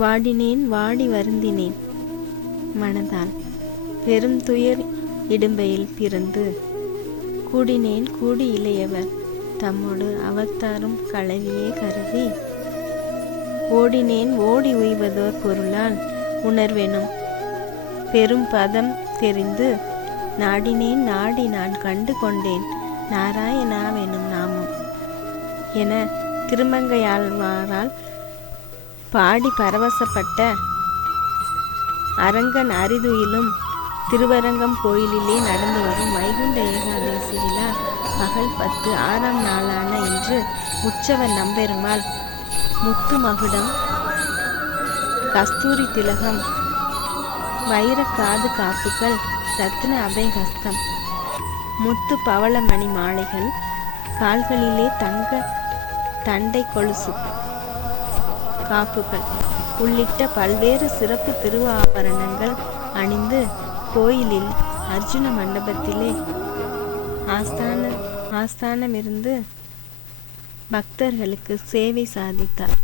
வாடினேன் வாடி வருந்தினேன் மனதால் பெரும் துயர் இடும்பையில் பிறந்து கூடினேன் கூடி இளையவர் தம்மோடு அவத்தாரும் களவியே கருதி ஓடினேன் ஓடி உய்வதோர் பொருளால் உணர்வெனும் பெரும் பதம் தெரிந்து நாடினேன் நாடி நான் கண்டு கொண்டேன் நாராயணாவெனும் நாமம் என திருமங்கையாழ்வாரால் பாடி பரவசப்பட்ட அரங்கன் அரிதுயிலும் திருவரங்கம் கோயிலிலே நடந்து வரும் வைகுண்ட ஏகாதசி விழா பகல் 10 6ஆம் நாளான இன்று உற்சவர் நம்பெருமாள் முத்து மகுடம், கஸ்தூரி திலகம், வைரக்காது காப்புகள், ரத்ன அபயஹஸ்தம், முத்து பவளமணி மாலைகள், கால்களிலே தங்க தண்டை கொலுசு காப்புகள் உள்ளிட்ட பல்வேறு சிறப்பு திருவாபரணங்கள் அணிந்து கோயிலில் அர்ஜுன மண்டபத்திலே ஆஸ்தானமிருந்து பக்தர்களுக்கு சேவை சாதித்தார்.